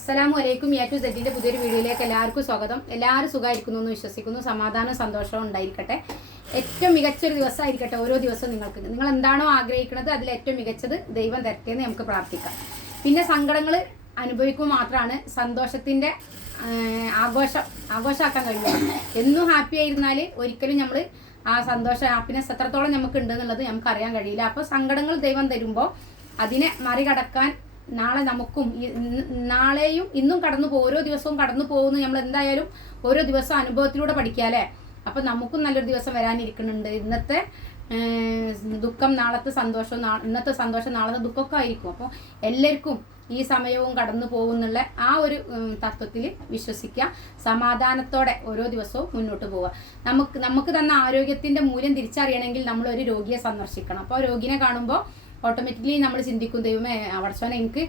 അസ്സലാമു അലൈക്കും A to സെറ്റിന്റെ പുതിയൊരു വീഡിയോയിലേക്ക് എല്ലാവർക്കും സ്വാഗതം. എല്ലാവരും സുഖമായിരിക്കുന്നു എന്ന് വിശ്വസിക്കുന്നു. സമാധാനവും സന്തോഷവും ഉണ്ടായിരിക്കട്ടെ. ഏറ്റവും മികച്ചൊരു ദിവസമായിരിക്കട്ടെ ഓരോ ദിവസവും നിങ്ങൾക്ക്. നിങ്ങൾ എന്താണോ ആഗ്രഹിക്കുന്നത് അതിൽ ഏറ്റവും മികച്ചത് ദൈവം തരട്ടെ എന്ന് നമുക്ക് പ്രാർത്ഥിക്കാം. പിന്നെ സങ്കടങ്ങൾ അനുഭവിക്കുമ്പോൾ മാത്രമാണ് സന്തോഷത്തിന്റെ ആഘോഷം ആഘോഷമാക്കാൻ കഴിയുക. എന്നും ഹാപ്പി ആയിരുന്നാൽ ഒരിക്കലും നമ്മൾ ആ സന്തോഷം ഹാപ്പിനെസ് എത്രത്തോളം നമുക്ക് ഉണ്ടെന്നുള്ളത് നമുക്ക് അറിയാൻ കഴിയില്ല. അപ്പോൾ സങ്കടങ്ങൾ ദൈവം തരുമ്പോൾ അതിനെ മറികടക്കാൻ നാളെ നമുക്കും നാളെയും ഇന്നും കടന്നു പോകും ഓരോ ദിവസവും കടന്നു പോകുന്നു. നമ്മൾ എന്തായാലും ഓരോ ദിവസം അനുഭവത്തിലൂടെ പഠിക്കാല്ലേ അപ്പം നമുക്കും നല്ലൊരു ദിവസം വരാനിരിക്കുന്നുണ്ട്. ഇന്നത്തെ ദുഃഖം നാളത്തെ സന്തോഷം ഇന്നത്തെ സന്തോഷം നാളത്തെ ദുഃഖമൊക്കെ ആയിരിക്കും. അപ്പോൾ എല്ലാവർക്കും ഈ സമയവും കടന്നു പോകുന്നുള്ള ആ ഒരു തത്വത്തിൽ വിശ്വസിക്കുക. സമാധാനത്തോടെ ഓരോ ദിവസവും മുന്നോട്ട് പോവുക. നമുക്ക് നമുക്ക് തന്ന ആരോഗ്യത്തിന്റെ മൂല്യം തിരിച്ചറിയണമെങ്കിൽ നമ്മൾ ഒരു രോഗിയെ സന്ദർശിക്കണം. അപ്പോൾ രോഗിനെ കാണുമ്പോൾ ഓട്ടോമാറ്റിക്കലി നമ്മൾ ചിന്തിക്കും ദൈവമേ അവർച്ചോനെ എനിക്ക്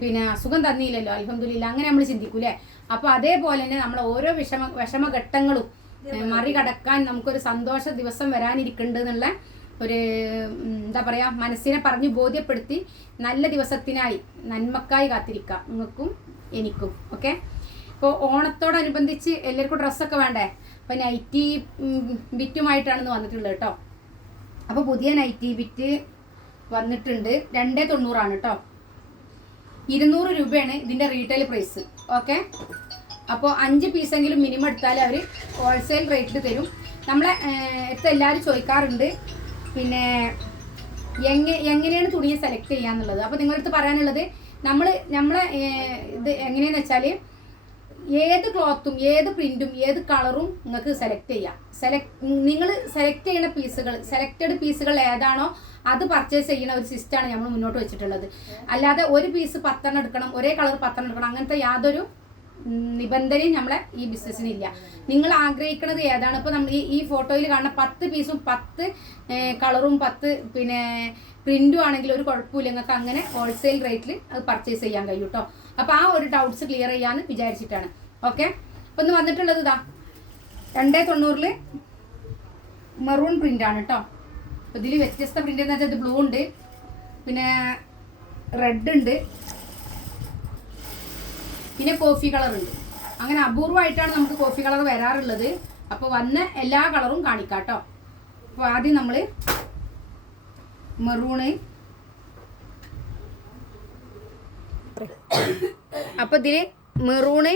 പിന്നെ അസുഖം തന്നില്ലല്ലോ അലഹമില്ല അങ്ങനെ നമ്മൾ ചിന്തിക്കൂലേ അപ്പോൾ അതേപോലെ തന്നെ നമ്മൾ ഓരോ വിഷമ വിഷമഘട്ടങ്ങളും മറികടക്കാൻ നമുക്കൊരു സന്തോഷ ദിവസം വരാനിരിക്കുന്നുണ്ട് എന്നുള്ള ഒരു എന്താ പറയാ മനസ്സിനെ പറഞ്ഞ് ബോധ്യപ്പെടുത്തി നല്ല ദിവസത്തിനായി നന്മക്കായി കാത്തിരിക്കാം നിങ്ങൾക്കും എനിക്കും ഓക്കെ? ഇപ്പോൾ ഓണത്തോടനുബന്ധിച്ച് എല്ലാവർക്കും ഡ്രസ്സൊക്കെ വേണ്ടേ? അപ്പോൾ നൈറ്റി ഉം, ബിറ്റുമായിട്ടാണ് ഇന്ന് വന്നിട്ടുള്ളത് കേട്ടോ. അപ്പോൾ പുതിയ നൈറ്റി ബിറ്റ് വന്നിട്ടുണ്ട്. രണ്ടേ തൊണ്ണൂറാണ് കേട്ടോ ഇരുന്നൂറ് രൂപയാണ് ഇതിന്റെ റീറ്റെയിൽ പ്രൈസ് ഓക്കെ അപ്പോൾ അഞ്ച് പീസെങ്കിലും മിനിമം എടുത്താൽ അവർ ഹോൾസെയിൽ റേറ്റിൽ തരും. നമ്മളെ അടുത്ത് എല്ലാവരും ചോദിക്കാറുണ്ട്. പിന്നെ എങ്ങനെ എങ്ങനെയാണ് തുണിയെ സെലക്ട് ചെയ്യാന്നുള്ളത്? അപ്പോൾ നിങ്ങളടുത്ത് പറയാനുള്ളത് നമ്മൾ നമ്മളെ ഇത് എങ്ങനെയാന്ന് വെച്ചാൽ ഏത് ക്ലോത്തും ഏത് പ്രിന്റും ഏത് കളറും നിങ്ങൾക്ക് സെലക്ട് ചെയ്യാം. സെലക്ട് നിങ്ങൾ സെലക്ട് ചെയ്യുന്ന പീസുകൾ സെലക്റ്റഡ് പീസുകൾ ഏതാണോ അത് പർച്ചേസ് ചെയ്യുന്ന ഒരു സിസ്റ്റമാണ് നമ്മൾ മുന്നോട്ട് വെച്ചിട്ടുള്ളത്. അല്ലാതെ ഒരു പീസ് പത്തെണ്ണം എടുക്കണം ഒരേ കളർ പത്തെണ്ണം എടുക്കണം അങ്ങനത്തെ യാതൊരു നിബന്ധനയും നമ്മളെ ഈ ബിസിനസ്സിനില്ല നിങ്ങൾ ആഗ്രഹിക്കുന്നത് ഏതാണ്? ഇപ്പോൾ നമ്മൾ ഈ ഫോട്ടോയിൽ കാണുന്ന പത്ത് പീസും പത്ത് കളറും പത്ത് പിന്നെ പ്രിന്റും ആണെങ്കിൽ ഒരു കുഴപ്പമില്ല. നിങ്ങൾക്ക് അങ്ങനെ ഹോൾസെയിൽ റേറ്റിൽ അത് പർച്ചേസ് ചെയ്യാൻ കഴിയും കേട്ടോ അപ്പോൾ ആ ഒരു ഡൗട്ട്സ് ക്ലിയർ ചെയ്യാന്ന് വിചാരിച്ചിട്ടാണ്. ഓക്കെ അപ്പൊ ഒന്ന് വന്നിട്ടുള്ളത് ഇതാ. രണ്ടേ തൊണ്ണൂറിൽ മെറൂൺ ആണ് കേട്ടോ ഇതിൽ വ്യത്യസ്ത പ്രിന്റ് എന്ന് വെച്ചാൽ ഇത് ബ്ലൂ ഉണ്ട്. പിന്നെ റെഡ് ഉണ്ട്. പിന്നെ കോഫി കളർ ഉണ്ട്. അങ്ങനെ അപൂർവമായിട്ടാണ് നമുക്ക് കോഫി കളർ വരാറുള്ളത്. അപ്പോൾ വന്ന എല്ലാ കളറും കാണിക്കാം കേട്ടോ അപ്പോൾ ആദ്യം നമ്മൾ മെറൂണ് അപ്പോൾ ഇതിൽ maroon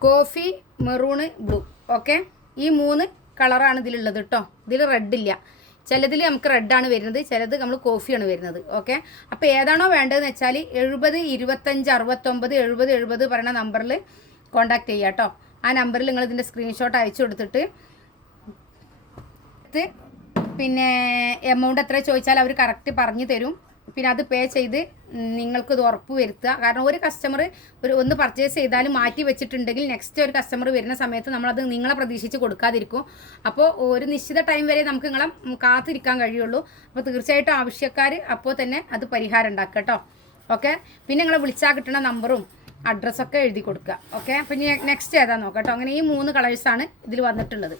coffee maroon blue. Okay? ഈ മൂന്ന് കളറാണ് ഇതിലുള്ളത് കേട്ടോ ഇതിൽ റെഡ് ഇല്ല. ചിലതിൽ നമുക്ക് റെഡാണ് വരുന്നത് ചിലത് നമ്മൾ കോഫിയാണ് വരുന്നത്. ഓക്കെ? അപ്പോൾ ഏതാണോ വേണ്ടതെന്ന് വെച്ചാൽ എഴുപത് ഇരുപത്തഞ്ച് അറുപത്തൊമ്പത് എഴുപത് എഴുപത് പറയുന്ന നമ്പറിൽ കോൺടാക്ട് ചെയ്യുക കേട്ടോ ആ നമ്പറിൽ നിങ്ങൾ ഇതിന്റെ സ്ക്രീൻഷോട്ട് അയച്ചു കൊടുത്തിട്ട് പിന്നെ എമൗണ്ട് എത്ര ചോദിച്ചാൽ അവർ കറക്റ്റ് പറഞ്ഞു തരും. പിന്നെ അത് പേ ചെയ്ത് നിങ്ങൾക്ക് ഇത് ഉറപ്പ് വരുത്തുക. കാരണം ഒരു കസ്റ്റമർ ഒരു ഒന്ന് പർച്ചേസ് ചെയ്താൽ മാറ്റി വെച്ചിട്ടുണ്ടെങ്കിൽ നെക്സ്റ്റ് ഒരു കസ്റ്റമർ വരുന്ന സമയത്ത് നമ്മളത് നിങ്ങളെ പ്രതീക്ഷിച്ച് കൊടുക്കാതിരിക്കും. അപ്പോൾ ഒരു നിശ്ചിത ടൈം വരെ നമുക്ക് നിങ്ങളെ കാത്തിരിക്കാൻ കഴിയുള്ളൂ. അപ്പോൾ തീർച്ചയായിട്ടും ആവശ്യക്കാർ അപ്പോൾ തന്നെ അത് പരിഹാരം ഉണ്ടാക്കുക കേട്ടോ. ഓക്കെ പിന്നെ നിങ്ങളെ വിളിച്ചാൽ കിട്ടുന്ന നമ്പറും അഡ്രസ്സൊക്കെ എഴുതി കൊടുക്കുക. ഓക്കെ ഇനി നെക്സ്റ്റ് ഏതാ നോക്കാം കേട്ടോ. അങ്ങനെ ഈ മൂന്ന് കളേഴ്സാണ് ഇതിൽ വന്നിട്ടുള്ളത്.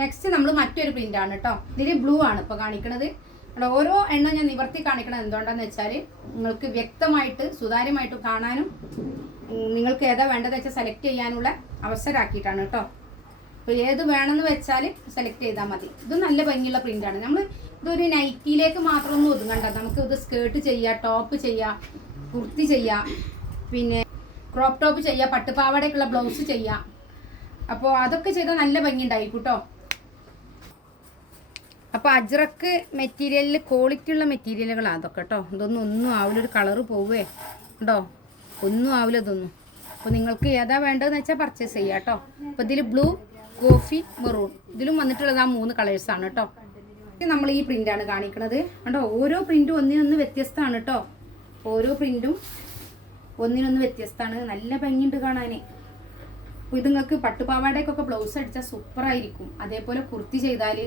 നെക്സ്റ്റ് നമ്മൾ മറ്റൊരു പ്രിന്റാണ് കേട്ടോ. ഇതിൽ ബ്ലൂ ആണ് ഇപ്പോൾ കാണിക്കുന്നത് അവിടെ ഓരോ എണ്ണം ഞാൻ നിവർത്തി കാണിക്കണം എന്തുകൊണ്ടാന്ന് വെച്ചാൽ നിങ്ങൾക്ക് വ്യക്തമായിട്ട് സുതാര്യമായിട്ട് കാണാനും നിങ്ങൾക്ക് ഏതാ വേണ്ടതെന്ന് വെച്ചാൽ സെലക്ട് ചെയ്യാനുള്ള അവസരമാക്കിയിട്ടാണ് കേട്ടോ. അപ്പോൾ ഏത് വേണമെന്ന് വെച്ചാൽ സെലക്ട് ചെയ്താൽ മതി. ഇത് നല്ല ഭംഗിയുള്ള പ്രിന്റ് ആണ്. നമ്മൾ ഇതൊരു നൈറ്റിയിലേക്ക് മാത്രമൊന്നും ഒതുങ്ങണ്ട. നമുക്ക് ഇത് സ്കേർട്ട് ചെയ്യുക ടോപ്പ് ചെയ്യുക കുർത്തി ചെയ്യുക പിന്നെ ക്രോപ്പ് ടോപ്പ് ചെയ്യുക പട്ടുപാവാടയൊക്കെയുള്ള ബ്ലൗസ് ചെയ്യുക അപ്പോൾ അതൊക്കെ ചെയ്താൽ നല്ല ഭംഗി ഉണ്ടായിരിക്കും കേട്ടോ. അപ്പോൾ അജ്രക്ക് മെറ്റീരിയലിൽ ക്വാളിറ്റി ഉള്ള മെറ്റീരിയലുകളാണ് അതൊക്കെ കേട്ടോ ഇതൊന്നും ഒന്നും ആവില്ല ഒരു കളറ് പോവേ. കേട്ടോ ഒന്നും ആവില്ല ഇതൊന്നും. അപ്പോൾ നിങ്ങൾക്ക് ഏതാ വേണ്ടതെന്ന് വെച്ചാൽ പർച്ചേസ് ചെയ്യാം കേട്ടോ അപ്പോൾ ഇതിൽ ബ്ലൂ കോഫി മെറൂൺ ഇതിലും വന്നിട്ടുള്ളത് ആ മൂന്ന് കളേഴ്സാണ് കേട്ടോ നമ്മൾ ഈ പ്രിന്റാണ് കാണിക്കുന്നത് കേട്ടോ ഓരോ പ്രിന്റും ഒന്നിനൊന്ന് വ്യത്യസ്തമാണ് കേട്ടോ ഓരോ പ്രിന്റും ഒന്നിനൊന്ന് വ്യത്യസ്തമാണ്. നല്ല ഭംഗിയുണ്ട് കാണാൻ അപ്പോൾ ഇത് നിങ്ങൾക്ക് പട്ടുപാവാടയ്ക്കൊക്കെ ബ്ലൗസ് അടിച്ചാൽ സൂപ്പറായിരിക്കും അതേപോലെ കുർത്തി ചെയ്താൽ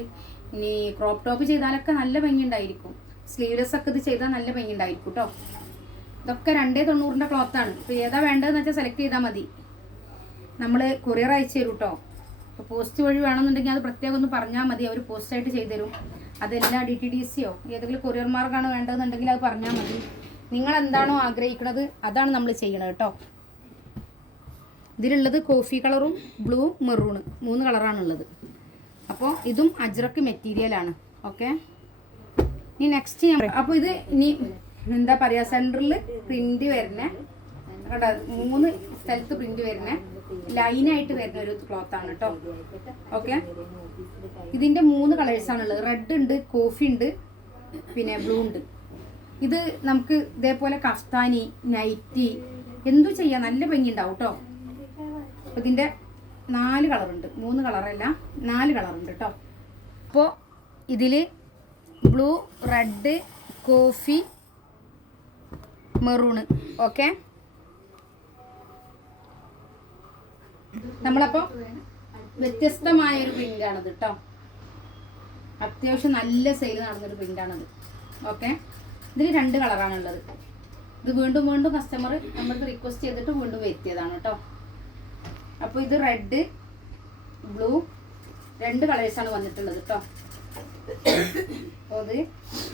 ഇനി ക്രോപ്പ് ടോപ്പ് ചെയ്താലൊക്കെ നല്ല ഭംഗിയുണ്ടായിരിക്കും. സ്ലീവ്ലെസ് ഒക്കെ ഇത് ചെയ്താൽ നല്ല ഭംഗിയുണ്ടായിരിക്കും കേട്ടോ ഇതൊക്കെ രണ്ടേ തൊണ്ണൂറിന്റെ ക്ലോത്താണ് ഇപ്പോൾ ഏതാ വേണ്ടതെന്ന് വെച്ചാൽ സെലക്ട് ചെയ്താൽ മതി. നമ്മൾ കൊറിയർ അയച്ചു തരും കേട്ടോ ഇപ്പോൾ പോസ്റ്റ് വഴി വേണമെന്നുണ്ടെങ്കിൽ അത് പ്രത്യേകം ഒന്ന് പറഞ്ഞാൽ മതി. അവർ പോസ്റ്റായിട്ട് ചെയ്തു തരും. അതെല്ലാം ഡി ടി ഡി സിയോ ഏതെങ്കിലും കൊറിയർമാർക്കാണ് വേണ്ടതെന്നുണ്ടെങ്കിൽ അത് പറഞ്ഞാൽ മതി. നിങ്ങൾ എന്താണോ ആഗ്രഹിക്കുന്നത് അതാണ് നമ്മൾ ചെയ്യണത് കേട്ടോ ഇതിലുള്ളത് കോഫി കളറും ബ്ലൂ മെറൂണ്. മൂന്ന് കളറാണുള്ളത്. അപ്പോൾ ഇതും അജ്രക്ക് മെറ്റീരിയലാണ് ഓക്കെ ഇനി നെക്സ്റ്റ് ഞാൻ അപ്പോൾ ഇത് ഇനി എന്താ പറയുക സെന്ററിൽ പ്രിന്റ് വരുന്ന. കണ്ടോ? മൂന്ന് സ്ഥലത്ത് പ്രിന്റ് വരുന്ന. ലൈനായിട്ട് വരുന്ന ഒരു ക്ലോത്ത് ആണ് കേട്ടോ ഓക്കെ ഇതിന്റെ മൂന്ന് കളേഴ്സ് ആണുള്ളത്. റെഡ് ഉണ്ട് കോഫി ഉണ്ട് പിന്നെ ബ്ലൂ ഉണ്ട്. ഇത് നമുക്ക് ഇതേപോലെ കഫ്താനി നൈറ്റി എന്തു ചെയ്യാം? നല്ല ഭംഗി ഉണ്ടാവും കേട്ടോ അപ്പൊ ഇതിന്റെ നാല് കളറുണ്ട്. മൂന്ന് കളറല്ല നാല് കളറുണ്ട് കേട്ടോ അപ്പോൾ ഇതിൽ blue red coffee maroon. Okay? നമ്മളപ്പോൾ വ്യത്യസ്തമായ ഒരു പ്രിന്റാണിത് കേട്ടോ അത്യാവശ്യം നല്ല സെയിൽ നടന്നൊരു പ്രിന്റാണത് ഓക്കെ? ഇതിൽ രണ്ട് കളറാണുള്ളത്. ഇത് വീണ്ടും വീണ്ടും കസ്റ്റമർ നമ്മൾക്ക് റിക്വസ്റ്റ് ചെയ്തിട്ട് വീണ്ടും വരുത്തിയതാണ് കേട്ടോ അപ്പോൾ ഇത് റെഡ് ബ്ലൂ രണ്ട് കളേഴ്സാണ് വന്നിട്ടുള്ളത് കേട്ടോ അത്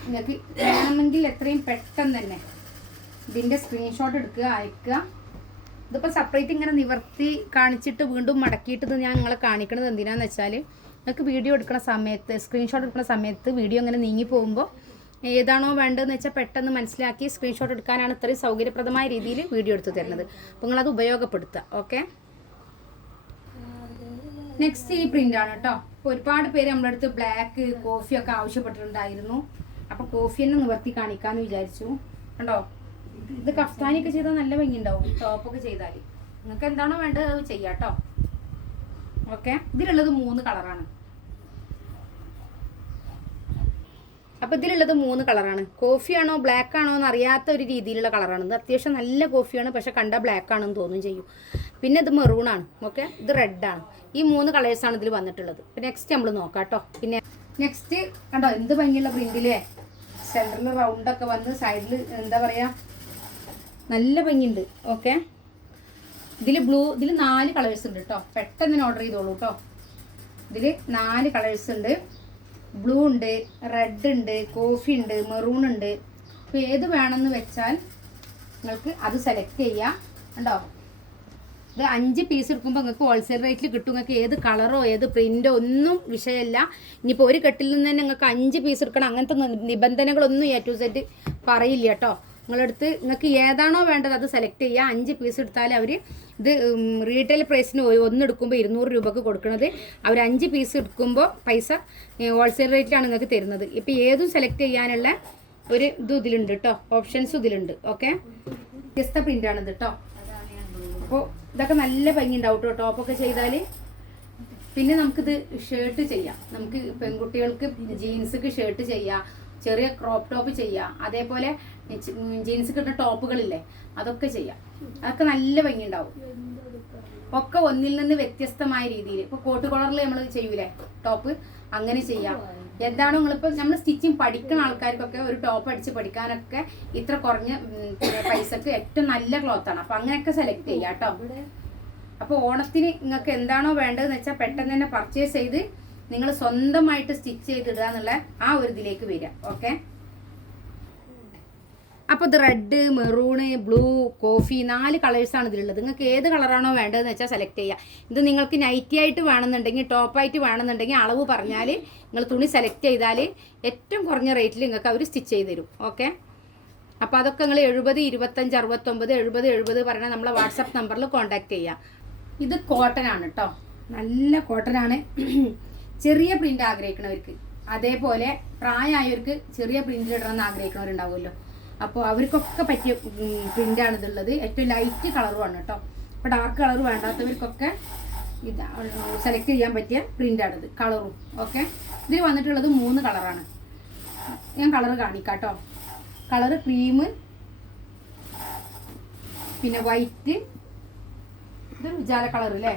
നിങ്ങൾക്ക് വേണമെങ്കിൽ എത്രയും പെട്ടെന്ന് തന്നെ ഇതിന്റെ സ്ക്രീൻഷോട്ട് എടുക്കുക അയക്കുക. ഇതിപ്പോൾ സെപ്പറേറ്റ് ഇങ്ങനെ നിവർത്തി കാണിച്ചിട്ട് വീണ്ടും മടക്കിയിട്ട് ഞാൻ നിങ്ങളെ കാണിക്കണത് എന്തിനാന്ന് വെച്ചാൽ നിങ്ങൾക്ക് വീഡിയോ എടുക്കുന്ന സമയത്ത് സ്ക്രീൻഷോട്ട് എടുക്കുന്ന സമയത്ത് വീഡിയോ ഇങ്ങനെ നീങ്ങി പോകുമ്പോൾ ഏതാണോ വേണ്ടതെന്ന് വെച്ചാൽ പെട്ടെന്ന് മനസ്സിലാക്കി സ്ക്രീൻഷോട്ട് എടുക്കാനാണ് ഇത്രയും സൗകര്യപ്രദമായ രീതിയിൽ വീഡിയോ എടുത്തു തരുന്നത്. അപ്പോൾ നിങ്ങളത് ഉപയോഗപ്പെടുത്തുക ഓക്കെ നെക്സ്റ്റ് ഈ പ്രിന്റ് ആണ് കേട്ടോ ഒരുപാട് പേര് നമ്മുടെ അടുത്ത് ബ്ലാക്ക് കോഫി ഒക്കെ ആവശ്യപ്പെട്ടിട്ടുണ്ടായിരുന്നു. അപ്പോൾ കോഫി തന്നെ നിവർത്തി കാണിക്കാന്ന് വിചാരിച്ചു. കണ്ടോ? ഇത് കഫ്താനിയൊക്കെ ചെയ്താൽ നല്ല ഭംഗി ഉണ്ടാവും ടോപ്പ് ഒക്കെ ചെയ്താൽ നിങ്ങൾക്ക് എന്താണോ വേണ്ടത് അത് ചെയ്യാം ഓക്കെ ഇതിലുള്ളത് മൂന്ന് കളറാണ് അപ്പോൾ ഇതിലുള്ളത് മൂന്ന് കളറാണ് കോഫി ആണോ ബ്ലാക്ക് ആണോ എന്ന് അറിയാത്ത ഒരു രീതിയിലുള്ള കളറാണ് ഇത് അത്യാവശ്യം നല്ല കോഫിയാണ് പക്ഷെ കണ്ട ബ്ലാക്ക് ആണെന്ന് തോന്നുകയും ചെയ്യും. പിന്നെ ഇത് മെറൂണാണ് ഓക്കെ ഇത് റെഡ് ആണ്. ഈ മൂന്ന് കളേഴ്സാണ് ഇതിൽ വന്നിട്ടുള്ളത്. നെക്സ്റ്റ് നമ്മൾ നോക്കാം കേട്ടോ. പിന്നെ നെക്സ്റ്റ് കണ്ടോ? എന്ത് ഭംഗിയുള്ള പ്രിന്റിലേ സെന്ററിൽ റൗണ്ടൊക്കെ വന്ന് സൈഡിൽ എന്താ പറയുക നല്ല ഭംഗിയുണ്ട്. ഓക്കെ ഇതിൽ ബ്ലൂ ഇതിൽ നാല് കളേഴ്സ് ഉണ്ട് കേട്ടോ. പെട്ടെന്ന് ഓർഡർ ചെയ്തോളൂ കേട്ടോ. ഇതിൽ നാല് കളേഴ്സ് ഉണ്ട്. ബ്ലൂ ഉണ്ട് റെഡ് ഉണ്ട് കോഫി ഉണ്ട് മെറൂൺ ഉണ്ട്. അപ്പോൾ ഏത് വേണമെന്ന് വെച്ചാൽ നിങ്ങൾക്ക് അത് സെലക്ട് ചെയ്യാം. കണ്ടോ? ഇത് അഞ്ച് പീസ് എടുക്കുമ്പോൾ നിങ്ങൾക്ക് ഹോൾസെയിൽ റേറ്റിൽ കിട്ടും. നിങ്ങൾക്ക് ഏത് കളറോ ഏത് പ്രിന്റോ ഒന്നും വിഷയമല്ല ഇനിയിപ്പോൾ ഒരു കെട്ടിൽ നിന്ന് തന്നെ നിങ്ങൾക്ക് അഞ്ച് പീസ് എടുക്കണം. അങ്ങനത്തെ നിബന്ധനകളൊന്നും എ ടു സെറ്റ് പറയില്ല കേട്ടോ നിങ്ങളെടുത്ത് നിങ്ങൾക്ക് ഏതാണോ വേണ്ടത് അത് സെലക്ട് ചെയ്യുക. അഞ്ച് പീസ് എടുത്താൽ അവർ ഇത് റീറ്റെയിൽ പ്രൈസിന് ഒന്ന് എടുക്കുമ്പോൾ ഇരുന്നൂറ് രൂപക്ക് കൊടുക്കുന്നത് അവർ അഞ്ച് പീസ് എടുക്കുമ്പോൾ പൈസ ഹോൾസെയിൽ റേറ്റിലാണ് നിങ്ങൾക്ക് തരുന്നത്. ഇപ്പോൾ ഏതും സെലക്ട് ചെയ്യാനുള്ള ഒരു ഇത് ഇതിലുണ്ട് കേട്ടോ ഓപ്ഷൻസ് ഇതിലുണ്ട്. ഓക്കെ വ്യത്യസ്ത പ്രിന്റാണിത് കേട്ടോ അപ്പോൾ ഇതൊക്കെ നല്ല ഭംഗി ഉണ്ടാവും കേട്ടോ ടോപ്പൊക്കെ ചെയ്താൽ പിന്നെ നമുക്കിത് ഷർട്ട് ചെയ്യാം. നമുക്ക് പെൺകുട്ടികൾക്ക് ജീൻസ്ക്ക് ഷർട്ട് ചെയ്യാം. ചെറിയ ക്രോപ്പ് ടോപ്പ് ചെയ്യാം. അതേപോലെ ജീൻസ് കിട്ടുന്ന ടോപ്പുകളില്ലേ അതൊക്കെ ചെയ്യാം. അതൊക്കെ നല്ല ഭംഗി ഉണ്ടാവും ഒക്കെ ഒന്നിൽ നിന്ന് വ്യത്യസ്തമായ രീതിയിൽ. ഇപ്പോൾ കോട്ട് കളറിൽ നമ്മൾ ചെയ്യൂലേ ടോപ്പ്? അങ്ങനെ ചെയ്യാം. എന്താണോ നിങ്ങളിപ്പോൾ നമ്മൾ സ്റ്റിച്ചിങ് പഠിക്കുന്ന ആൾക്കാർക്കൊക്കെ ഒരു ടോപ്പ് അടിച്ച് പഠിക്കാനൊക്കെ ഇത്ര കുറഞ്ഞ പൈസക്ക് ഏറ്റവും നല്ല ക്ലോത്ത് ആണ്. അപ്പോൾ അങ്ങനെയൊക്കെ സെലക്ട് ചെയ്യാം കേട്ടോ. അപ്പോൾ ഓണത്തിന് നിങ്ങൾക്ക് എന്താണോ വേണ്ടതെന്ന് വെച്ചാൽ പെട്ടെന്ന് തന്നെ പർച്ചേസ് ചെയ്ത് നിങ്ങൾ സ്വന്തമായിട്ട് സ്റ്റിച്ച് ചെയ്തിടുക എന്നുള്ള ആ ഒരു ഇതിലേക്ക് വരിക. ഓക്കെ അപ്പോൾ ഇത് റെഡ് മെറൂണ് ബ്ലൂ കോഫി നാല് കളേഴ്സാണ് ഇതിലുള്ളത്. നിങ്ങൾക്ക് ഏത് കളറാണോ വേണ്ടതെന്ന് വെച്ചാൽ സെലക്ട് ചെയ്യുക ഇത് നിങ്ങൾക്ക് നൈറ്റി ആയിട്ട് വേണമെന്നുണ്ടെങ്കിൽ ടോപ്പായിട്ട് വേണമെന്നുണ്ടെങ്കിൽ അളവ് പറഞ്ഞാൽ നിങ്ങൾ തുണി സെലക്ട് ചെയ്താൽ ഏറ്റവും കുറഞ്ഞ റേറ്റിൽ നിങ്ങൾക്ക് അവർ സ്റ്റിച്ച് ചെയ്ത് തരും. ഓക്കെ അപ്പോൾ അതൊക്കെ നിങ്ങൾ എഴുപത് ഇരുപത്തഞ്ച് അറുപത്തൊമ്പത് എഴുപത് എഴുപത് പറഞ്ഞാൽ നമ്മളെ വാട്സപ്പ് നമ്പറിൽ കോൺടാക്ട് ചെയ്യുക ഇത് കോട്ടൺ ആണ് കേട്ടോ നല്ല കോട്ടൺ ആണ്. ചെറിയ പ്രിന്റ് ആഗ്രഹിക്കുന്നവർക്ക് അതേപോലെ പ്രായമായവർക്ക് ചെറിയ പ്രിന്റ് ഇടണമെന്ന് ആഗ്രഹിക്കുന്നവരുണ്ടാവുമല്ലോ അപ്പോൾ അവർക്കൊക്കെ പറ്റിയ പ്രിന്റാണ് ഇതുള്ളത് ഏറ്റവും ലൈറ്റ് കളറുമാണ് കേട്ടോ. അപ്പോൾ ഡാർക്ക് കളർ വേണ്ടാത്തവർക്കൊക്കെ ഇത് സെലക്ട് ചെയ്യാൻ പറ്റിയ പ്രിന്റാണിത് കളറും ഓക്കെ ഇതിൽ വന്നിട്ടുള്ളത് മൂന്ന് കളറാണ് ഞാൻ കളർ കാണിക്കാം കേട്ടോ കളറ് ക്രീം പിന്നെ വൈറ്റ് ഇത് വിചാര കളർ അല്ലേ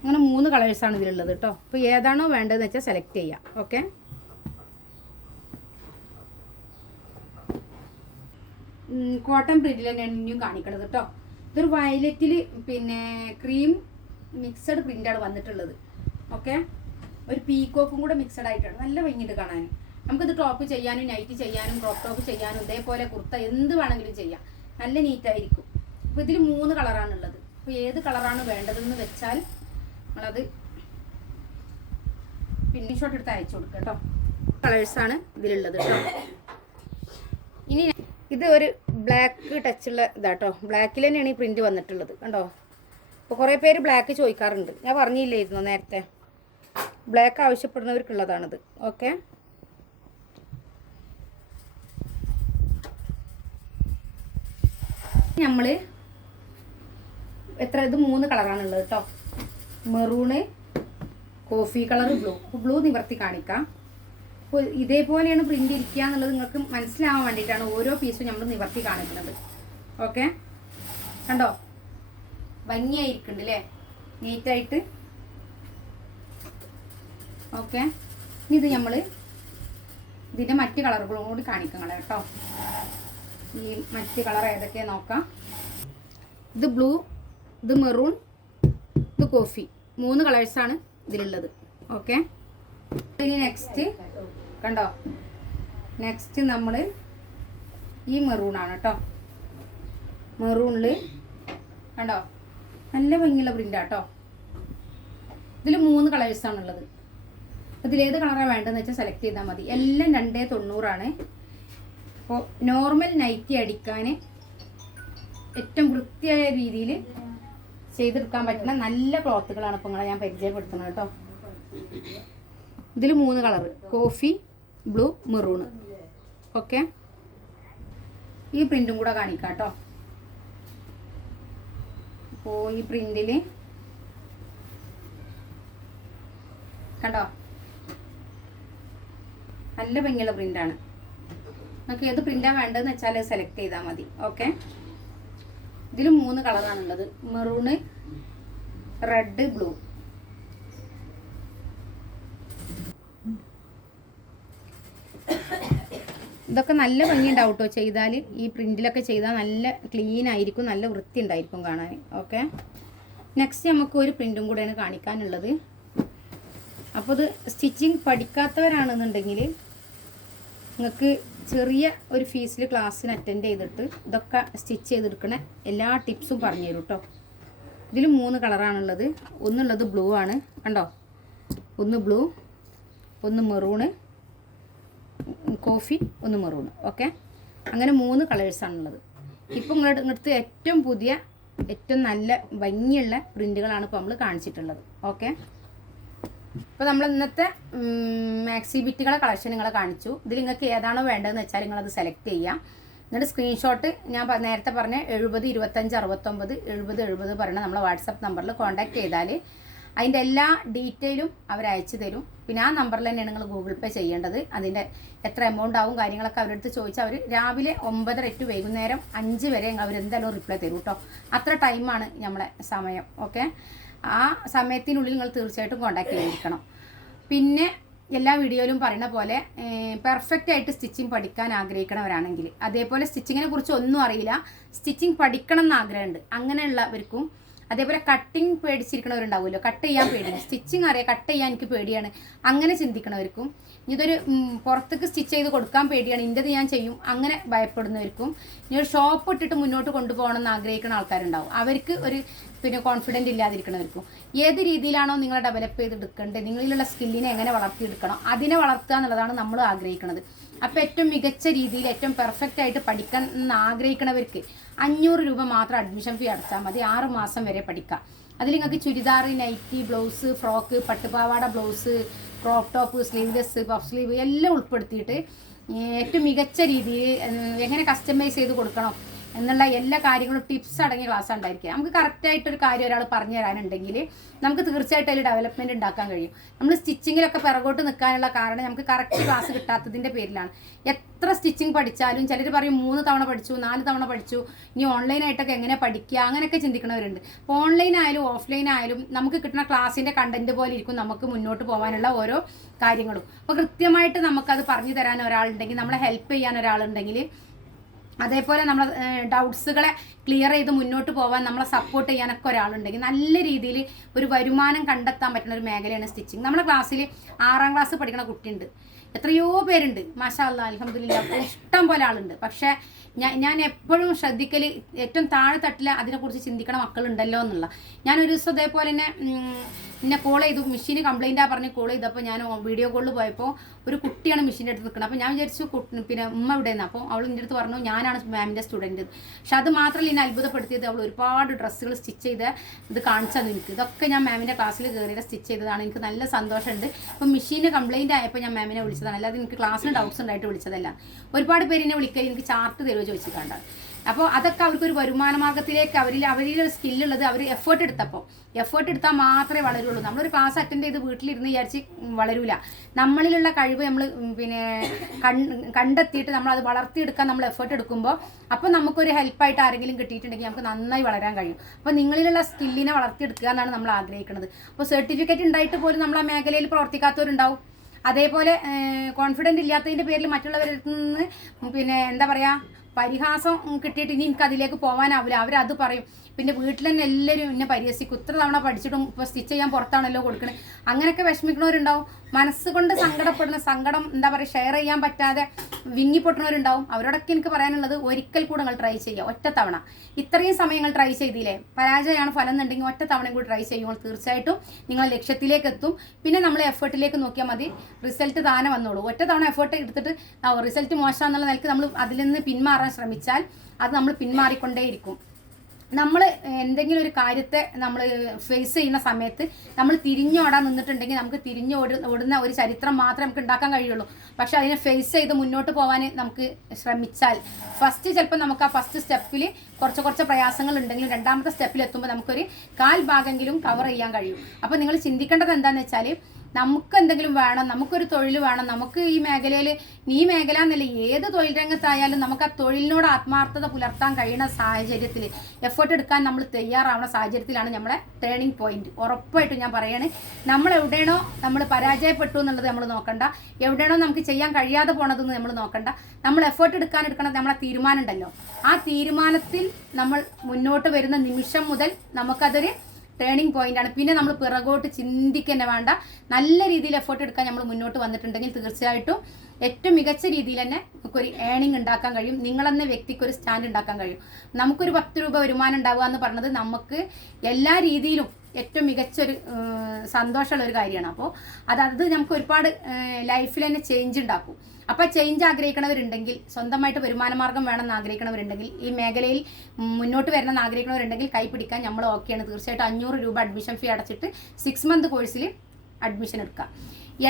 അങ്ങനെ മൂന്ന് കളേഴ്സാണ് ഇതിലുള്ളത് കേട്ടോ. അപ്പോൾ ഏതാണോ വേണ്ടതെന്ന് വെച്ചാൽ സെലക്ട് ചെയ്യാം. ഓക്കെ കോട്ടൺ പ്രിന്റിൽ തന്നെയാണ് ഇനിയും കാണിക്കണത് കേട്ടോ ഇതൊരു വയലറ്റിൽ പിന്നെ ക്രീം മിക്സഡ് പ്രിന്റാണ് വന്നിട്ടുള്ളത്. ഓക്കെ ഒരു പീക്കോക്കും കൂടെ മിക്സഡ് ആയിട്ടാണ്. നല്ല ഭംഗിയുണ്ട് കാണാൻ. നമുക്കിത് ടോപ്പ് ചെയ്യാനും നൈറ്റ് ചെയ്യാനും ക്രോപ്പ് ടോപ്പ് ചെയ്യാനും ഇതേപോലെ കുർത്ത എന്ത് വേണമെങ്കിലും ചെയ്യാം. നല്ല നീറ്റായിരിക്കും അപ്പോൾ ഇതിൽ മൂന്ന് കളറാണുള്ളത് അപ്പോൾ ഏത് കളറാണ് വേണ്ടതെന്ന് വെച്ചാൽ നമ്മളത് പിന്നെ ഷോട്ട് എടുത്ത് അയച്ചു കൊടുക്കുക കേട്ടോ കളേഴ്സാണ് ഇതിലുള്ളത് കേട്ടോ ഇത് ഒരു ബ്ലാക്ക് ടച്ചുള്ള ഇതാട്ടോ ബ്ലാക്കിൽ തന്നെയാണ് ഈ പ്രിന്റ് വന്നിട്ടുള്ളത്. കണ്ടോ? അപ്പോൾ കുറേ പേര് ബ്ലാക്ക് ചോദിക്കാറുണ്ട്. ഞാൻ പറഞ്ഞില്ലായിരുന്നു നേരത്തെ? ബ്ലാക്ക് ആവശ്യപ്പെടുന്നവർക്കുള്ളതാണിത്. ഓക്കെ നമ്മൾ എത്ര ഇത് മൂന്ന് കളറാണുള്ളത് കേട്ടോ maroon coffee colour blue blue നിവർത്തി കാണിക്കാം. അപ്പോൾ ഇതേപോലെയാണ് പ്രിന്റ് ഇരിക്കുക എന്നുള്ളത് നിങ്ങൾക്ക് മനസ്സിലാവാൻ വേണ്ടിയിട്ടാണ് ഓരോ പീസും നമ്മൾ നിവർത്തി കാണിക്കുന്നത്. ഓക്കെ കണ്ടോ? ഭംഗിയായിരിക്കുന്നുണ്ട് അല്ലേ നീറ്റായിട്ട് ഓക്കെ ഇത് നമ്മൾ ഇതിന്റെ മറ്റ് കളറുകളും കൂടി കാണിക്കണം കേട്ടോ. ഈ മറ്റ് കളർ ഏതൊക്കെ നോക്കാം. ഇത് ബ്ലൂ ഇത് മെറൂൺ ഇത് കോഫി മൂന്ന് കളേഴ്സാണ് ഇതിലുള്ളത്. ഓക്കെ ഇനി നെക്സ്റ്റ് കണ്ടോ? നെക്സ്റ്റ് നമ്മൾ ഈ മെറൂണാണ് കേട്ടോ മെറൂണിൽ കണ്ടോ? നല്ല ഭംഗിയുള്ള പ്രിന്റാട്ടോ ഇതിൽ മൂന്ന് കളേഴ്സാണ് ഉള്ളത്. ഇതിലേത് കളറാണ് വേണ്ടതെന്ന് വെച്ചാൽ സെലക്ട് ചെയ്താൽ മതി. എല്ലാം രണ്ടേ തൊണ്ണൂറാണ്. അപ്പോൾ നോർമൽ നൈറ്റി അടിക്കാൻ ഏറ്റവും വൃത്തിയായ രീതിയിൽ ചെയ്തെടുക്കാൻ പറ്റുന്ന നല്ല ക്ലോത്തുകളാണ് ഇപ്പോൾ നിങ്ങളെ ഞാൻ പരിചയപ്പെടുത്തുന്നത് കേട്ടോ ഇതിൽ മൂന്ന് colour coffee blue maroon. Okay? ഈ പ്രിന്റും കൂടെ കാണിക്കാം കേട്ടോ അപ്പോൾ ഈ പ്രിന്റിൽ കണ്ടോ? നല്ല ഭംഗിയുള്ള പ്രിന്റാണ്. നമുക്ക് ഏത് പ്രിന്റാണ് വേണ്ടതെന്ന് വെച്ചാൽ സെലക്ട് ചെയ്താൽ മതി. ഓക്കെ? ഇതിൽ മൂന്ന് കളറാണുള്ളത്. Maroon red blue. ഇതൊക്കെ നല്ല ഭംഗി ഉണ്ടാവും കേട്ടോ ചെയ്താൽ ഈ പ്രിന്റിലൊക്കെ ചെയ്താൽ നല്ല ക്ലീൻ ആയിരിക്കും നല്ല വൃത്തി ഉണ്ടായിരിക്കും കാണാൻ ഓക്കെ നെക്സ്റ്റ് നമുക്ക് ഒരു പ്രിന്റും കൂടെയാണ് കാണിക്കാനുള്ളത്. അപ്പോൾ ഇത് സ്റ്റിച്ചിങ് പഠിക്കാത്തവരാണെന്നുണ്ടെങ്കിൽ നിങ്ങൾക്ക് ചെറിയ ഒരു ഫീസിൽ ക്ലാസ്സിന് അറ്റൻഡ് ചെയ്തിട്ട് ഇതൊക്കെ സ്റ്റിച്ച് ചെയ്തെടുക്കണ എല്ലാ ടിപ്സും പറഞ്ഞു തരും കേട്ടോ ഇതിൽ മൂന്ന് കളറാണുള്ളത്. ഒന്നുള്ളത് ബ്ലൂ ആണ്. കണ്ടോ? ഒന്ന് ബ്ലൂ ഒന്ന് മെറൂണ് കോഫി ഒന്ന് മെറൂണ്. ഓക്കെ? അങ്ങനെ മൂന്ന് കളേഴ്സാണുള്ളത് ഇപ്പം നിങ്ങളുടെ ഇങ്ങോട്ട് ഏറ്റവും പുതിയ ഏറ്റവും നല്ല ഭംഗിയുള്ള പ്രിന്റുകളാണ് ഇപ്പോൾ നമ്മൾ കാണിച്ചിട്ടുള്ളത്. ഓക്കെ? ഇപ്പോൾ നമ്മൾ ഇന്നത്തെ മാക്സി ബിറ്റുകളെ കളക്ഷൻ നിങ്ങളെ കാണിച്ചു. ഇതിൽ നിങ്ങൾക്ക് ഏതാണോ വേണ്ടതെന്ന് വെച്ചാൽ നിങ്ങളത് സെലക്ട് ചെയ്യാം. എന്നിട്ട് സ്ക്രീൻഷോട്ട് ഞാൻ നേരത്തെ പറഞ്ഞ എഴുപത് ഇരുപത്തഞ്ച് അറുപത്തൊമ്പത് എഴുപത് എഴുപത് പറഞ്ഞ നമ്മളെ വാട്സപ്പ് നമ്പറിൽ കോൺടാക്ട് ചെയ്താൽ അതിന്റെ എല്ലാ ഡീറ്റെയിലും അവർ അയച്ചു തരും. പിന്നെ ആ നമ്പറിൽ തന്നെയാണ് നിങ്ങൾ ഗൂഗിൾ പേ ചെയ്യേണ്ടത്. അതിന്റെ എത്ര എമൗണ്ട് ആവും കാര്യങ്ങളൊക്കെ അവരടുത്ത് ചോദിച്ചാൽ അവർ രാവിലെ ഒമ്പതര ടു വൈകുന്നേരം അഞ്ച് വരെ അവർ എന്തായാലും റിപ്ലൈ തരും കേട്ടോ. അത്ര ടൈമാണ് നമ്മളെ സമയം ഓക്കെ ആ സമയത്തിനുള്ളിൽ നിങ്ങൾ തീർച്ചയായിട്ടും കോൺടാക്ട് ചെയ്തിരിക്കണം. പിന്നെ എല്ലാ വീഡിയോയിലും പറയുന്ന പോലെ പെർഫെക്റ്റ് ആയിട്ട് സ്റ്റിച്ചിങ് പഠിക്കാൻ ആഗ്രഹിക്കണവരാണെങ്കിൽ അതേപോലെ സ്റ്റിച്ചിങ്ങിനെ കുറിച്ച് ഒന്നും അറിയില്ല സ്റ്റിച്ചിങ് പഠിക്കണം എന്ന് ആഗ്രഹമുണ്ട്. അങ്ങനെയുള്ളവർക്കും അതേപോലെ കട്ടിങ് പേടിച്ചിരിക്കണവരുണ്ടാവുമല്ലോ. കട്ട് ചെയ്യാൻ പേടിയാണ് സ്റ്റിച്ചിങ് അറിയാം. കട്ട് ചെയ്യാൻ എനിക്ക് പേടിയാണ്. അങ്ങനെ ചിന്തിക്കണവർക്കും. ഇതൊരു പുറത്തേക്ക് സ്റ്റിച്ച് ചെയ്ത് കൊടുക്കാൻ പേടിയാണ്. ഇന്റെത് ഞാൻ ചെയ്യും. അങ്ങനെ ഭയപ്പെടുന്നവർക്കും ഇനി ഒരു ഷോപ്പ് ഇട്ടിട്ട് മുന്നോട്ട് കൊണ്ടുപോകണം എന്ന് ആഗ്രഹിക്കുന്ന ആൾക്കാരുണ്ടാവും. അവർക്ക് ഒരു പിന്നെ കോൺഫിഡന്റ് ഇല്ലാതിരിക്കണവർക്കും. ഏത് രീതിയിലാണോ നിങ്ങളെ ഡെവലപ്പ് ചെയ്തെടുക്കേണ്ടത് നിങ്ങളിലുള്ള സ്കില്ലിനെ എങ്ങനെ വളർത്തിയെടുക്കണം അതിനെ വളർത്തുക എന്നുള്ളതാണ് നമ്മൾ ആഗ്രഹിക്കുന്നത് അപ്പോൾ ഏറ്റവും മികച്ച രീതിയിൽ ഏറ്റവും പെർഫെക്റ്റ് ആയിട്ട് പഠിക്കാൻ എന്ന് ആഗ്രഹിക്കണവർക്ക് അഞ്ഞൂറ് രൂപ മാത്രം അഡ്മിഷൻ ഫീ അടച്ചാൽ മതി ആറ് മാസം വരെ പഠിക്കാം. അതിൽ നിങ്ങൾക്ക് churidar nightie blouse frock പട്ടുപാവാട blouse crop top sleeveless puff sleeve എല്ലാം ഉൾപ്പെടുത്തിയിട്ട് ഏറ്റവും മികച്ച രീതിയിൽ എങ്ങനെ കസ്റ്റമൈസ് ചെയ്ത് കൊടുക്കണം? എന്നുള്ള എല്ലാ കാര്യങ്ങളും ടിപ്സ് അടങ്ങിയ ക്ലാസ് ഉണ്ടായിരിക്കുക. നമുക്ക് കറക്റ്റായിട്ട് ഒരു കാര്യം ഒരാൾ പറഞ്ഞു തരാനുണ്ടെങ്കിൽ നമുക്ക് തീർച്ചയായിട്ടും അതിൽ ഡെവലപ്മെന്റ് ഉണ്ടാക്കാൻ കഴിയും. നമ്മൾ സ്റ്റിച്ചിങ്ങിലൊക്കെ പിറകോട്ട് നിൽക്കാനുള്ള കാരണം നമുക്ക് കറക്റ്റ് ക്ലാസ് കിട്ടാത്തതിന്റെ പേരിലാണ്. എത്ര സ്റ്റിച്ചിങ് പഠിച്ചാലും ചിലർ പറയും മൂന്ന് തവണ പഠിച്ചു നാല് തവണ പഠിച്ചു ഇനി ഓൺലൈൻ ആയിട്ടൊക്കെ എങ്ങനെ പഠിക്കുക? അങ്ങനെയൊക്കെ ചിന്തിക്കുന്നവരുണ്ട്. അപ്പോൾ ഓൺലൈൻ ആയാലും ഓഫ്ലൈൻ ആയാലും നമുക്ക് കിട്ടുന്ന ക്ലാസ്സിന്റെ കണ്ടന്റ് പോലെ ഇരിക്കും നമുക്ക് മുന്നോട്ട് പോകാനുള്ള ഓരോ കാര്യങ്ങളും. അപ്പോൾ കൃത്യമായിട്ട് നമുക്കത് പറഞ്ഞു തരാൻ ഒരാളുണ്ടെങ്കിൽ നമ്മളെ ഹെൽപ്പ് ചെയ്യാൻ ഒരാളുണ്ടെങ്കിൽ അതേപോലെ നമ്മൾ ഡൗട്ട്സുകളെ ക്ലിയർ ചെയ്ത് മുന്നോട്ട് പോകാൻ നമ്മളെ സപ്പോർട്ട് ചെയ്യാനൊക്കെ ഒരാളുണ്ടെങ്കിൽ നല്ല രീതിയിൽ ഒരു വരുമാനം കണ്ടെത്താൻ പറ്റുന്ന ഒരു മേഖലയാണ് സ്റ്റിച്ചിങ് നമ്മുടെ ക്ലാസ്സിൽ ആറാം ക്ലാസ് പഠിക്കുന്ന കുട്ടിയുണ്ട്. എത്രയോ പേരുണ്ട്. മാഷാല്ല അലഹമ്മദില്ല ഇഷ്ടം പോലെ ആളുണ്ട്. പക്ഷേ ഞാൻ ഞാൻ എപ്പോഴും ശ്രദ്ധിക്കൽ ഏറ്റവും താഴെ തട്ടിൽ അതിനെക്കുറിച്ച് ചിന്തിക്കണ മക്കളുണ്ടല്ലോ എന്നുള്ള. ഞാൻ ഒരു ദിവസം ഇതേപോലെ തന്നെ എന്നെ കോൾ ചെയ്തു. മെഷീൻ കംപ്ലൈന്റാ പറഞ്ഞ് കോൾ ചെയ്തപ്പോൾ ഞാൻ വീഡിയോ കോളിൽ പോയപ്പോൾ ഒരു കുട്ടിയാണ് മെഷീന്റെ അടുത്ത് നിൽക്കുന്നത് അപ്പോൾ ഞാൻ വിചാരിച്ചു പിന്നെ ഉമ്മ ഇവിടെ നിന്ന് അപ്പോൾ അവൾ എന്റെ അടുത്ത് പറഞ്ഞു ഞാനാണ് മാമിന്റെ സ്റ്റുഡന്റ് പക്ഷെ അത് മാത്രമല്ല എന്നെ അത്ഭുതപ്പെടുത്തിയത്. അവൾ ഒരുപാട് ഡ്രസ്സുകൾ സ്റ്റിച്ച് ചെയ്ത് ഇത് കാണിച്ചത് എനിക്ക്. ഇതൊക്കെ ഞാൻ മാമിന്റെ ക്ലാസ്സിൽ കയറിയിട്ട് സ്റ്റിച്ച് ചെയ്തതാണ്. എനിക്ക് നല്ല സന്തോഷമുണ്ട്. അപ്പോൾ മെഷീന് കംപ്ലൈന്റ് ആയപ്പോൾ ഞാൻ മാമിനെ വിളിച്ചതാണ്. അല്ലാതെ എനിക്ക് ക്ലാസ്സിന് ഡൗട്ട്സ് ഉണ്ടായിട്ട് വിളിച്ചതല്ല. ഒരുപാട് പേര് എന്നെ വിളിക്കൽ എനിക്ക് ചാർട്ട് തരുമോ ചോദിച്ചിട്ടുണ്ട് അപ്പോൾ അതൊക്കെ അവർക്ക് ഒരു വരുമാന മാർഗത്തിലേക്ക് അവരിൽ അവരിൽ സ്കില്ലുള്ളത് അവർ എഫേർട്ട് എടുത്തപ്പോൾ എഫേർട്ട് എടുത്താൽ മാത്രമേ വളരുള്ളൂ. നമ്മളൊരു ക്ലാസ് അറ്റൻഡ് ചെയ്ത് വീട്ടിലിരുന്ന് വിചാരിച്ച് വളരൂല. നമ്മളിലുള്ള കഴിവ് നമ്മൾ പിന്നെ കണ്ടെത്തിയിട്ട് നമ്മൾ അത് വളർത്തിയെടുക്കാൻ നമ്മൾ എഫേർട്ട് എടുക്കുമ്പോൾ അപ്പോൾ നമുക്കൊരു ഹെൽപ്പായിട്ട് ആരെങ്കിലും കിട്ടിയിട്ടുണ്ടെങ്കിൽ നമുക്ക് നന്നായി വളരാൻ കഴിയും. അപ്പോൾ നിങ്ങളിലുള്ള സ്കില്ലിനെ വളർത്തിയെടുക്കുക എന്നാണ് നമ്മൾ ആഗ്രഹിക്കുന്നത് അപ്പോൾ സർട്ടിഫിക്കറ്റ് ഉണ്ടായിട്ട് പോലും നമ്മൾ ആ മേഖലയിൽ പ്രവർത്തിക്കാത്തവരുണ്ടാവും. അതേപോലെ കോൺഫിഡന്റ് ഇല്ലാത്തതിന്റെ പേരിൽ മറ്റുള്ളവരിൽ നിന്ന് പിന്നെ എന്താ പറയുക പരിഹാസം കിട്ടിയിട്ട് ഇനി എനിക്ക് അതിലേക്ക് പോകാനാവില്ല അവരത് പറയും. പിന്നെ വീട്ടിൽ തന്നെ എല്ലാവരും എന്നെ പരിഹസിക്കും. ഇത്ര തവണ പഠിച്ചിട്ടും ഇപ്പോൾ സ്റ്റിച്ച് ചെയ്യാൻ പുറത്താണല്ലോ കൊടുക്കണേ. അങ്ങനെയൊക്കെ വിഷമിക്കുന്നവരുണ്ടാവും. മനസ്സുകൊണ്ട് സങ്കടപ്പെടുന്ന സങ്കടം എന്താ പറയുക ഷെയർ ചെയ്യാൻ പറ്റാതെ വിങ്ങിപ്പൊട്ടുന്നവരുണ്ടാവും. അവരോടൊക്കെ എനിക്ക് പറയാനുള്ളത് ഒരിക്കൽ കൂടെ നിങ്ങൾ ട്രൈ ചെയ്യുക. ഒറ്റ തവണ. ഇത്രയും സമയങ്ങൾ ട്രൈ ചെയ്തില്ലേ? പരാജയമാണ് ഫലം എന്നുണ്ടെങ്കിൽ ഒറ്റ തവണയും കൂടി ട്രൈ ചെയ്യുമ്പോൾ തീർച്ചയായിട്ടും നിങ്ങൾ ലക്ഷ്യത്തിലേക്ക് എത്തും. പിന്നെ നമ്മൾ എഫേർട്ടിലേക്ക് നോക്കിയാൽ മതി. റിസൾട്ട് താനെ വന്നോളൂ. ഒറ്റ തവണ എഫേർട്ട് എടുത്തിട്ട് റിസൾട്ട് മോശമാണെന്നുള്ള നിലയ്ക്ക് നമ്മൾ അതിൽ നിന്ന് പിന്മാറാൻ ശ്രമിച്ചാൽ അത് നമ്മൾ പിന്മാറിക്കൊണ്ടേയിരിക്കും. നമ്മൾ എന്തെങ്കിലും ഒരു കാര്യത്തെ നമ്മൾ ഫേസ് ചെയ്യുന്ന സമയത്ത് നമ്മൾ തിരിഞ്ഞോടാൻ നിന്നിട്ടുണ്ടെങ്കിൽ നമുക്ക് തിരിഞ്ഞ് ഓടി ഓടുന്ന ഒരു ചരിത്രം മാത്രമേ നമുക്ക് ഉണ്ടാക്കാൻ കഴിയുള്ളൂ. പക്ഷെ അതിനെ ഫേസ് ചെയ്ത് മുന്നോട്ട് പോകാൻ നമുക്ക് ശ്രമിച്ചാൽ ഫസ്റ്റ് ചിലപ്പോൾ നമുക്ക് ആ ഫസ്റ്റ് സ്റ്റെപ്പിൽ കുറച്ച് കുറച്ച് പ്രയാസങ്ങൾ ഉണ്ടെങ്കിലും രണ്ടാമത്തെ സ്റ്റെപ്പിൽ എത്തുമ്പോൾ നമുക്കൊരു കാൽ ഭാഗമെങ്കിലും കവർ ചെയ്യാൻ കഴിയും. അപ്പോൾ നിങ്ങൾ ചിന്തിക്കേണ്ടത് എന്താണെന്ന് വെച്ചാൽ നമുക്ക് എന്തെങ്കിലും വേണം നമുക്കൊരു തൊഴിൽ വേണം നമുക്ക് ഈ മേഖലയിൽ നീ മേഖല എന്നല്ല ഏത് തൊഴിൽ രംഗത്തായാലും നമുക്ക് ആ തൊഴിലിനോട് ആത്മാർത്ഥത പുലർത്താൻ കഴിയുന്ന സാഹചര്യത്തിൽ എഫേർട്ട് എടുക്കാൻ നമ്മൾ തയ്യാറാവുന്ന സാഹചര്യത്തിലാണ് നമ്മുടെ ടേണിംഗ് പോയിന്റ് ഉറപ്പായിട്ടും ഞാൻ പറയാണ് നമ്മൾ എവിടെയാണോ നമ്മൾ പരാജയപ്പെട്ടു എന്നുള്ളത് നമ്മൾ നോക്കണ്ട എവിടെയാണോ നമുക്ക് ചെയ്യാൻ കഴിയാതെ പോണതെന്ന് നമ്മൾ നോക്കണ്ട നമ്മൾ എഫേർട്ട് എടുക്കാൻ എടുക്കണത് നമ്മളെ തീരുമാനം ഉണ്ടല്ലോ. ആ തീരുമാനത്തിൽ നമ്മൾ മുന്നോട്ട് വരുന്ന നിമിഷം മുതൽ നമുക്കതൊരു ടേണിംഗ് പോയിന്റ് ആണ്. പിന്നെ നമ്മൾ പിറകോട്ട് ചിന്തിക്കന്നെ വേണ്ട. നല്ല രീതിയിൽ എഫേർട്ട് എടുക്കാൻ നമ്മൾ മുന്നോട്ട് വന്നിട്ടുണ്ടെങ്കിൽ തീർച്ചയായിട്ടും ഏറ്റവും മികച്ച രീതിയിൽ തന്നെ നമുക്കൊരു ഏണിംഗ് ഉണ്ടാക്കാൻ കഴിയും. നിങ്ങളെന്ന വ്യക്തിക്ക് ഒരു സ്റ്റാൻഡ് ഉണ്ടാക്കാൻ കഴിയും. നമുക്കൊരു പത്ത് രൂപ വരുമാനം ഉണ്ടാവുക എന്ന് പറഞ്ഞത് നമുക്ക് എല്ലാ രീതിയിലും ഏറ്റവും മികച്ചൊരു സന്തോഷമുള്ള ഒരു കാര്യമാണ്. അപ്പോൾ അത് അത് നമുക്ക് ഒരുപാട് ലൈഫിൽ തന്നെ ചേഞ്ച് ഉണ്ടാക്കും. അപ്പോൾ ചേഞ്ച് ആഗ്രഹിക്കണവരുണ്ടെങ്കിൽ സ്വന്തമായിട്ട് വരുമാനമാർഗം വേണമെന്ന് ആഗ്രഹിക്കണവരുണ്ടെങ്കിൽ ഈ മേഖലയിൽ മുന്നോട്ട് വരണമെന്ന് ആഗ്രഹിക്കണവരുണ്ടെങ്കിൽ കൈപിടിക്കാൻ നമ്മൾ ഓക്കെയാണ് തീർച്ചയായിട്ടും അഞ്ഞൂറ് രൂപ അഡ്മിഷൻ ഫീ അടച്ചിട്ട് സിക്സ് മന്ത് കോഴ്സിൽ അഡ്മിഷൻ എടുക്കുക.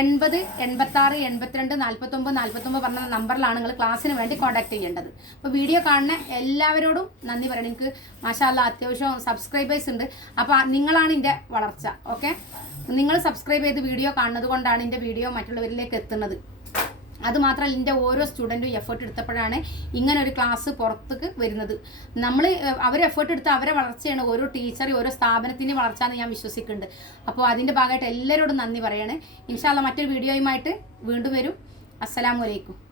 എൺപത് എൺപത്താറ് എൺപത്തിരണ്ട് നാൽപ്പത്തൊമ്പത് നാൽപ്പത്തൊമ്പത് പറഞ്ഞ നമ്പറിലാണ് നിങ്ങൾ ക്ലാസ്സിന് വേണ്ടി കോൺടാക്ട് ചെയ്യേണ്ടത്. അപ്പോൾ വീഡിയോ കാണുന്ന എല്ലാവരോടും നന്ദി പറയണം. എനിക്ക് മാഷാല്ല അത്യാവശ്യം സബ്സ്ക്രൈബേഴ്സ് ഉണ്ട്. അപ്പോൾ നിങ്ങളാണ് എന്റെ വളർച്ച ഓക്കെ നിങ്ങൾ സബ്സ്ക്രൈബ് ചെയ്ത് വീഡിയോ കാണുന്നത് കൊണ്ടാണ് വീഡിയോ മറ്റുള്ളവരിലേക്ക് എത്തുന്നത്. അതുമാത്രമല്ല എന്റെ ഓരോ സ്റ്റുഡന്റും എഫേർട്ട് എടുത്തപ്പോഴാണ് ഇങ്ങനെ ഒരു ക്ലാസ് പുറത്തേക്ക് വരുന്നത്. നമ്മൾ അവർ എഫേർട്ട് എടുത്ത് അവരെ വളർച്ചയാണ് ഓരോ ടീച്ചർ ഓരോ സ്ഥാപനത്തിന്റെ വളർച്ച എന്ന് ഞാൻ വിശ്വസിക്കുന്നുണ്ട്. അപ്പോൾ അതിന്റെ ഭാഗമായിട്ട് എല്ലാവരോടും നന്ദി പറയാണ്. ഇൻഷാല്ല മറ്റൊരു വീഡിയോയുമായിട്ട് വീണ്ടും വരും. അസ്സലാമു അലൈക്കും.